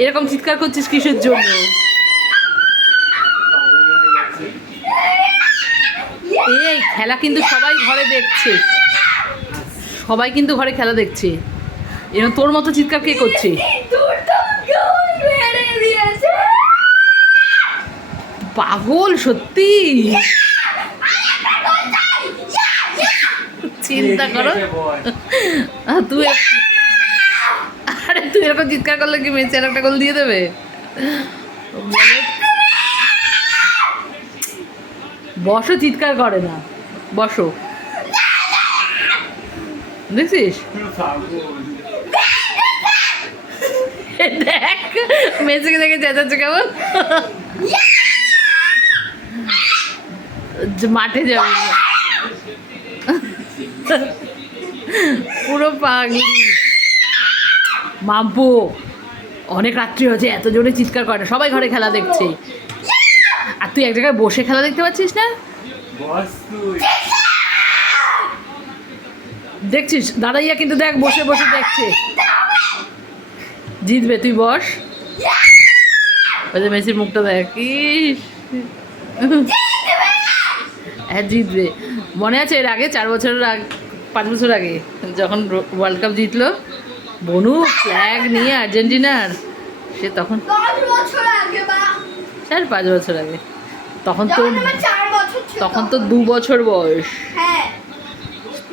এরকম চিৎকার করছিস কিসের জন্য? এই খেলা কিন্তু সবাই ঘরে দেখছে, সবাই কিন্তু ঘরে খেলা দেখছে। এরকম তোর মতো চিৎকার কে করছে? পাগল সত্যি। চিন্তা করো তুই, আরে তুই এরকম চিৎকার করলে কি মেয়ে আর একটা গোল দিয়ে দেবে? বসো, চিৎকার করে না, বসো। দেখছিস দেখ মেসিকে দেখে চেঁচাচ্ছে কেমন। মাঠে যাবে পুরো পাগলি। মাম্পু অনেক রাত্রি হয়েছে, এত জোরে চিৎকার করে না, সবাই ঘরে খেলা দেখছে আর তুই এক জায়গায় বসে খেলা দেখতে পাচ্ছিস না? দেখছিস দাদাইয়া কিন্তু দেখ বসে বসে দেখছে। জিতবে, তুই বস। ওই যে মেসির মুখটা দেখ, হ্যাঁ জিতবে। মনে আছে এর আগে 4 বছরের আগে, 5 বছর আগে যখন ওয়ার্ল্ড কাপ জিতলো বনু ফ্ল্যাগ নিয়ে আর্জেন্টিনার, সে তখন 4-5 বছর আগে, তখন তো 2 বছর বয়স,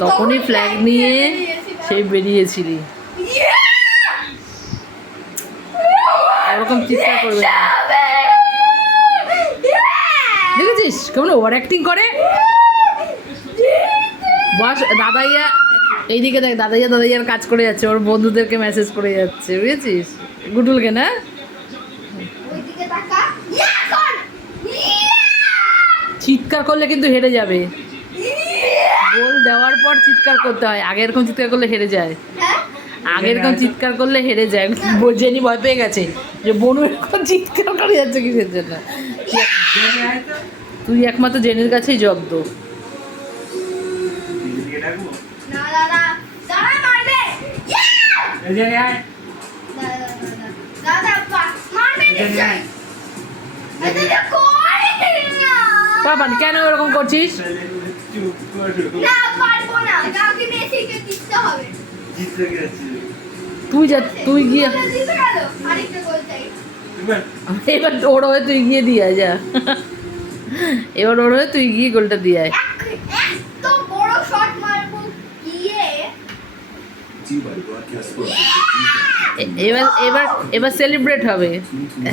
তখনই ফ্ল্যাগ নিয়ে সেই বেরিয়েছিলি। এরকম চিৎকার করবে না, দেখেছিস কেমন ওভার অ্যাক্টিং করে। বস, দাদাইয়া এইদিকে দেখ, দাদাইয়ার কাজ করে যাচ্ছে, ওর বন্ধুদেরকে মেসেজ করে যাচ্ছে, বুঝেছিস? গুডুলকে না, চিৎকার করলে কিন্তু হেরে যাবে। গোল দেওয়ার পর চিৎকার করতে হয়, আগে এরকম চিৎকার করলে হেরে যায়, আগে এরকম চিৎকার করলে হেরে যায়। জেনি ভয় পেয়ে গেছে যে বনু এরকম চিৎকার করে যাচ্ছে কিসের জন্য। তুই একমাত্র জেনির কাছেই জব্দ। বাবা কেন এরকম করছিস? তুই যা, তুই গিয়ে এবার ওর হয়ে তুই গিয়ে দিয়ে আয়, যা এবার ওর হয়ে তুই গিয়ে গোলটা দিয়ে আয়। এবার এবার এবার সেলিব্রেট হবে,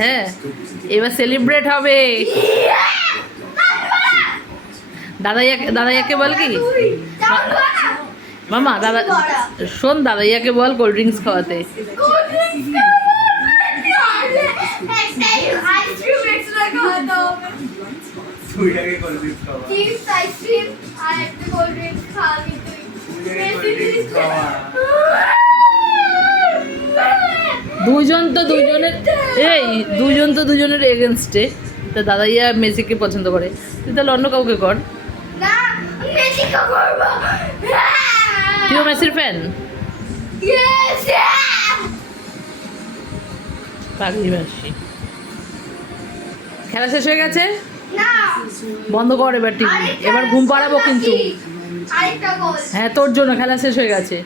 হ্যাঁ এবার সেলিব্রেট হবে। দাদাইয়াকে বল কি মামা, দাদা শোন, দাদাইয়াকে বল কোল্ড ড্রিঙ্কস খাওয়াতে। দুজন তো দুজনের এগেনস্টে, তা দাদাইয়া মেসিকে পছন্দ করে, তুই তাহলে অন্য কাউকে কর। তুইও মেসির ফ্যান? পাগলি মাসি, খেলা শেষ হয়ে গেছে, বন্ধ কর এবার টিভি, এবার ঘুম পাড়াবো কিন্তু। হ্যাঁ তোর জন্য খেলা শেষ হয়ে গেছে।